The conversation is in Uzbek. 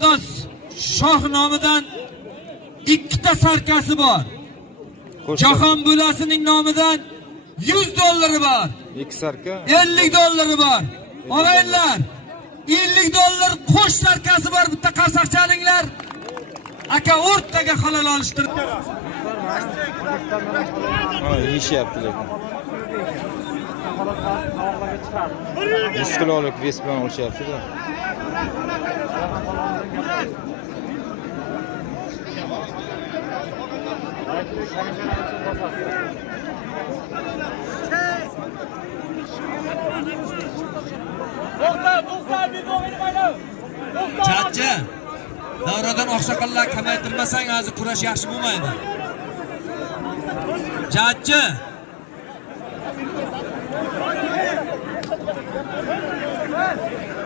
Do'st Shoh nomidan ikkita sarkasi bor. Jahon bo'lasining nomidan $100 bor. İki sarka. $50 bor. Olaylar. $50 qo'sh sarkasi bor. Bitta qarsaq chalinglar. Aka o'rtaga halol olishtir. Ha, iş yaptı lekin. 100 kiloluk ves bilan o'lishyapti-da. Jajji, davradan oqsoqollar kamaytirmasang, hozir kurash yaxshi bo'lmaydi. Jajji